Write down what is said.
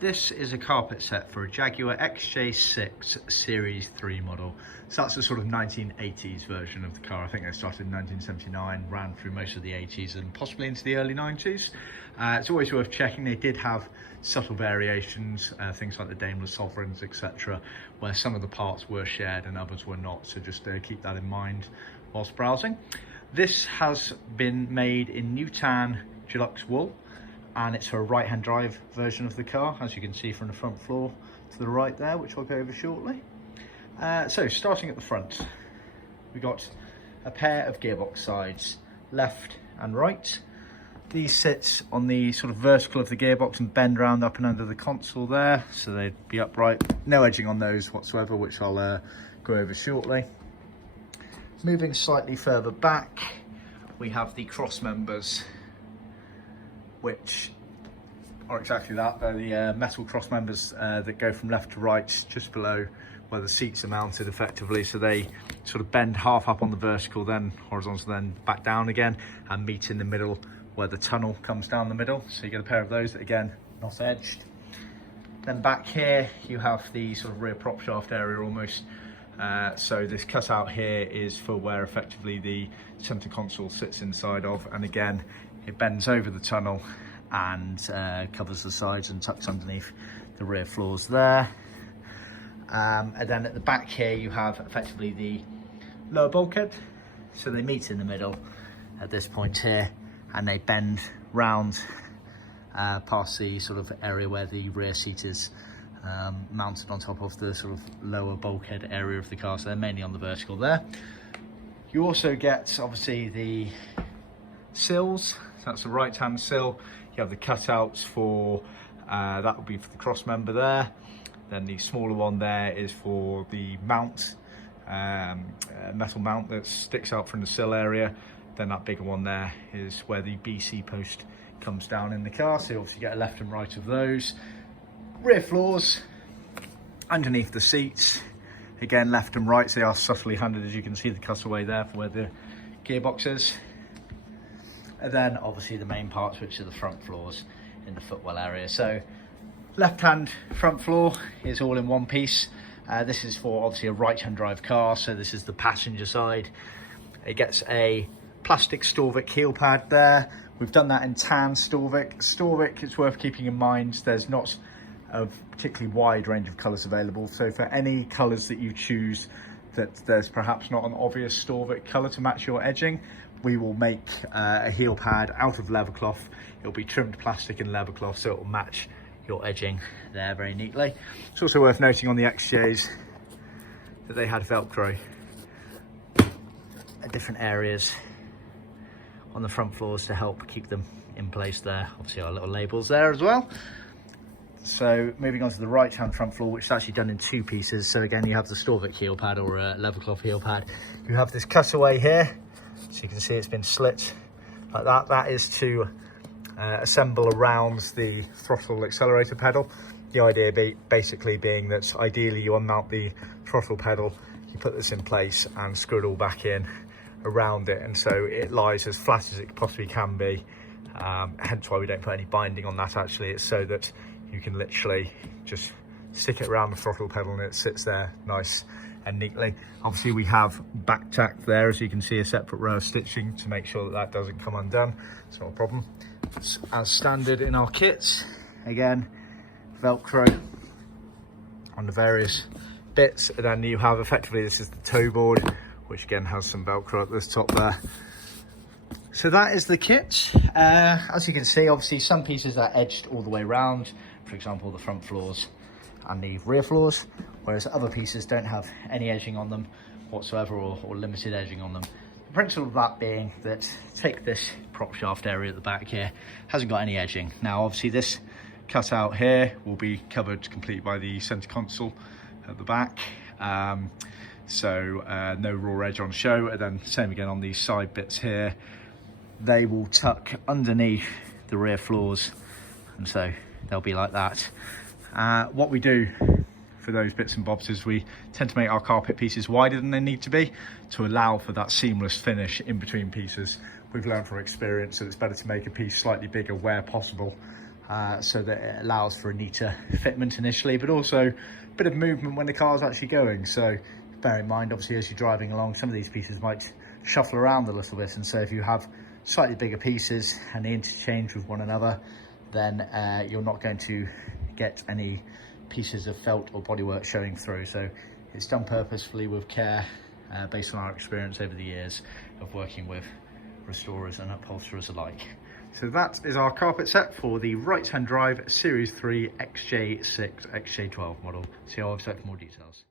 This is a carpet set for a Jaguar XJ6 Series 3 model. So that's the sort of 1980s version of the car. I think they started in 1979, ran through most of the 80s and possibly into the early 90s. It's always worth checking. They did have subtle variations, things like the Daimler Sovereigns, etc., where some of the parts were shared and others were not. So just keep that in mind whilst browsing. This has been made in new tan Deluxe wool, and it's for a right-hand drive version of the car, as you can see from the front floor to the right there, which I'll go over shortly. So starting at the front, we got a pair of gearbox sides, left and right. These sit on the sort of vertical of the gearbox and bend round up and under the console there, so they'd be upright. No edging on those whatsoever, which I'll go over shortly. Moving slightly further back, we have the cross members, which are exactly that. They're the metal cross members that go from left to right, just below where the seats are mounted effectively. So they sort of bend half up on the vertical, then horizontal, then back down again, and meet in the middle where the tunnel comes down the middle. So you get a pair of those that, again, not edged. Then back here, you have the sort of rear prop shaft area almost. So this cutout here is for where effectively the center console sits inside of, and again, it bends over the tunnel and covers the sides and tucks underneath the rear floors there. And then at the back here, you have effectively the lower bulkhead. So they meet in the middle at this point here, and they bend round past the sort of area where the rear seat is mounted on top of the sort of lower bulkhead area of the car. So they're mainly on the vertical there. You also get, obviously, the sills. So that's the right hand sill. You have the cutouts for that will be for the cross member there. Then the smaller one there is for the mount, metal mount that sticks out from the sill area. Then that bigger one there is where the BC post comes down in the car. So you obviously get a left and right of those. Rear floors underneath the seats, again left and right, so they are subtly handed, as you can see the cutaway there for where the gearbox is. And then obviously the main parts, which are the front floors in the footwell area. So left hand front floor is all in one piece. This is for obviously a right hand drive car, so this is the passenger side. It gets a plastic Storvik heel pad there. We've done that in tan Storvik. Storvik, it's worth keeping in mind, there's not a particularly wide range of colours available. So for any colours that you choose that there's perhaps not an obvious Storvik colour to match your edging, we will make a heel pad out of leather cloth. It'll be trimmed plastic and leather cloth, so it will match your edging there very neatly. It's also worth noting on the XJs that they had Velcro at different areas on the front floors to help keep them in place there. Obviously our little labels there as well. So moving on to the right hand front floor, which is actually done in two pieces. So again, you have the Storvik heel pad or a leather cloth heel pad. You have this cutaway here, so you can see it's been slit like that. That is to assemble around the throttle accelerator pedal. The idea basically being that ideally you unmount the throttle pedal, you put this in place and screw it all back in around it, and so it lies as flat as it possibly can be. Hence why we don't put any binding on that. Actually, it's so that you can literally just stick it around the throttle pedal and it sits there nice and neatly. Obviously we have back tack there, as you can see, a separate row of stitching to make sure that that doesn't come undone. It's not a problem. It's as standard in our kits. Again, Velcro on the various bits, and then you have effectively, this is the toe board, which again has some Velcro at this top there. So that is the kit. As you can see, obviously some pieces are edged all the way around, for example the front floors and the rear floors, whereas other pieces don't have any edging on them whatsoever, or limited edging on them. The principle of that being that, take this prop shaft area at the back here, hasn't got any edging. Now obviously this cutout here will be covered completely by the center console at the back. So no raw edge on show. And then same again on these side bits here, they will tuck underneath the rear floors, and so they'll be like that. What we do for those bits and bobs is we tend to make our carpet pieces wider than they need to be to allow for that seamless finish in between pieces. We've learned from experience that it's better to make a piece slightly bigger where possible, so that it allows for a neater fitment initially, but also a bit of movement when the car's actually going. So bear in mind, obviously, as you're driving along, some of these pieces might shuffle around a little bit, and so if you have slightly bigger pieces and they interchange with one another, then you're not going to get any pieces of felt or bodywork showing through. So it's done purposefully with care, based on our experience over the years of working with restorers and upholsterers alike. So that is our carpet set for the right-hand drive Series 3 XJ6 XJ12 model. See our website for more details.